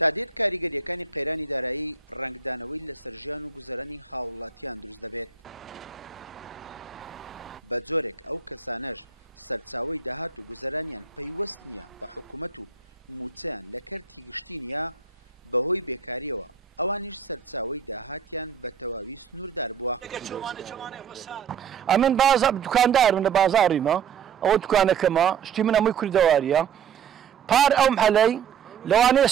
تادێت کاریگەریەکانی قەیرانی دارایی ڕنگدانەوەی لەسەر ژیان و گوزەرانی هاوڵاتیان دروست دەبێت. بە جۆرێک ئەو کەسانەش سەرچاوەی داهات و گوزەرانیان پەیوەست نییە بە حکوومەت و موچەیان لە کەرتی گشتی نیە بەهۆی بێکاریەوە، ئەوانیش سەرچاوەی داهاتیان بە تەواوی سنووردار بووە. ئەمن دوکاندار من لە بازاڕیمە، ئەوە دوکانەکەمە، شتی من هەمووی کوردەواریە، پار ئەو محەلەی لەوانەیە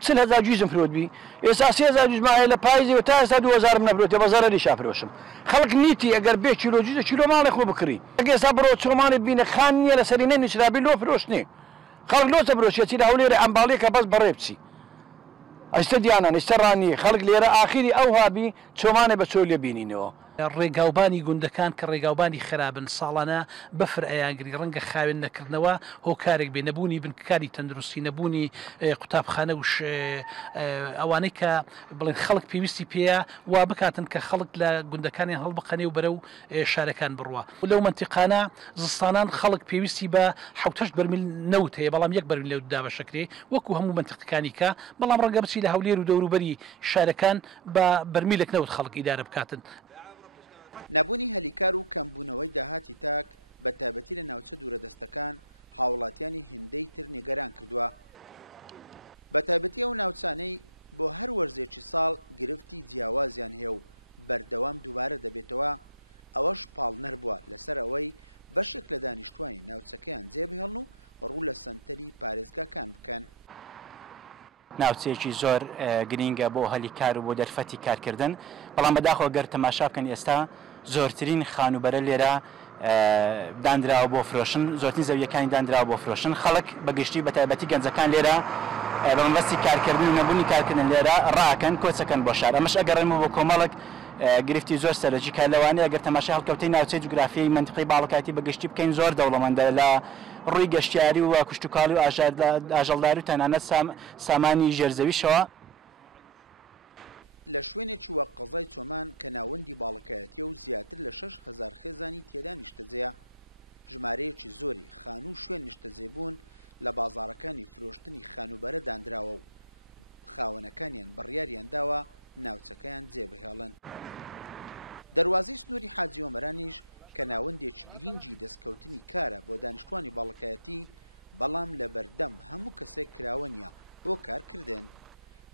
40,000 جویزم فرۆتبی، ئێستا 30,000 جوزمە هەیە لە پاییزەوە تا ئێستا 2,000 نەفرۆتێ بە زەرەری شافرۆشم. خەڵک نیتی ئەگەر بێ کیلۆ جوزە کیلۆمانێک خۆ بکڕی. ئەگە ئێستا بڕۆ چۆمانێک بینە خان نییە لە سەرینەی نووسرابی لۆ فرۆشتنێ. خەڵک لۆ چەفرۆشێتی لە هەولێرە ئەمباڵێکە بەس بەڕێ بچی. ئەستا دیانان ئێستا ڕانیە خەڵک لێرە ئاخیری ئەو هابی چۆمانێ بە چۆ لێ بینینەوە. ڕێگاوبانی گوندەکان کە ڕێگاوبانی خراپن ساڵانە بەفر ئەیانگری ڕەنگە خاوێن نەکردنەوە هۆکارێک بێ نەبوونی بنکاری تەندروستی نەبوونی قوتابخانە وش ئەوانەی کە بڵێن خەڵک پێویستی پێەیە وا بکاتن کە خەڵک لە گوندەکانیان هەڵبقەنێ و بەرە و شارەکان بڕوە لەو منتیقانە زستانان خەڵک پێویستی بە 7 بەرمیل نەوت هەیە بەڵام 1 بەرمیل لەوت دا بەشەکرێ وەکو هەموو منتیقەکانی کە بەڵام ڕەنگە بچی لە هەولێر و دەوروبەری شارەکان بە بەرمیلێک نەوت خەڵک ئیدارە بکاتن. نەبوونی هەلیکار و کەمبوونەوەی داهاتی تاک بە تایبەتی لە ناوچە دوورەدەستەکان هاوڵاتیانی هێندەی تر نیگەران کردووە. بە تایبەتی ئەو ناوچانەی بۆ هەر وەرزێکی ساڵ گرفتی جیاوازیان هەیە و بەردەوام دووبارە دەبێتەوە، ئەوەش پاڵنەر بووە لەسەر ئەوەی بەشێک لە دانیشتوانی ناوچەکەیان جێبهێڵن و ڕوو لە سەنتەری پارێزگاکان بکەن. ناوچەیەکی زۆر گرینگە بۆ هەلیکار و بۆ دەرفەتی کارکردن، بەڵام بەداخەوە گەر تەماشا بکەن ئێستا زۆرترین خانوبەرە لێرە دانراوە بۆ فرۆشن، زۆرترین زەویەکانی دانراوە بۆ فرۆشن. خەڵک بەگشتی بە تایبەتی گەنجەکان لێرە بە مەبەستی کارکردن و نەبوونی کارکردن لێرە ڕاکەن کۆچەکەن بۆ شار. ئەمەش ئەگەڕێمەوە بۆ کۆمەڵک گرفتی زۆر سەرەکی کار لەوانەیە ئەگەر تەماشای هەڵکەوتەی ناوچەی جوگرافیای منتیقەی باڵەکاتی بەگشتی بکەین زۆر دەوڵەمەندە لە ڕووی گەشتیاری و کوشتتوکاڵی و ئاژەڵداری و تەنانەت سامانی ژێرزەویشەوە. لە شوێنێکی وە قەزای چۆمان کە ناوەندی باڵەکایەتیە و زیاتر لە 6,000 خێزانی تێدا نیشتەجێیە، ژمارەیەکی زۆری خان و شوێن نیشتەجێبوون لە بازاڕەکانی فرۆشتنی خانوبەرە دانراوە و خاوەنەکانیان بڕیاریان داوە ناوچەکەیان جێبهێڵن. دەواازەی سنووری حاجی ئۆمەرانیش کە ناوەندێکی گرنگی دەستکەوتنی کارە بۆ دانیشتوانی باڵەکایەتی، بەڵام لە بەردەم هەموو کەسێک کراوە نیە بۆ کارکردن.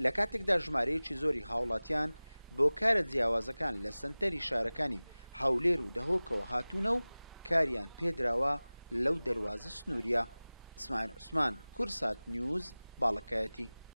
لە کاتێکدا ژمارەیەکی زۆری هاوڵاتیان بۆ کارە جیاوازەکان لە سنتەری شارەکانی هەولێر و دەهۆکەوە هاتوونە و کاریان پێدراوە لەو دەواازە سنووریە. ئیسماعیل عوسمان، کورسات نیوز، باڵەکایەتی.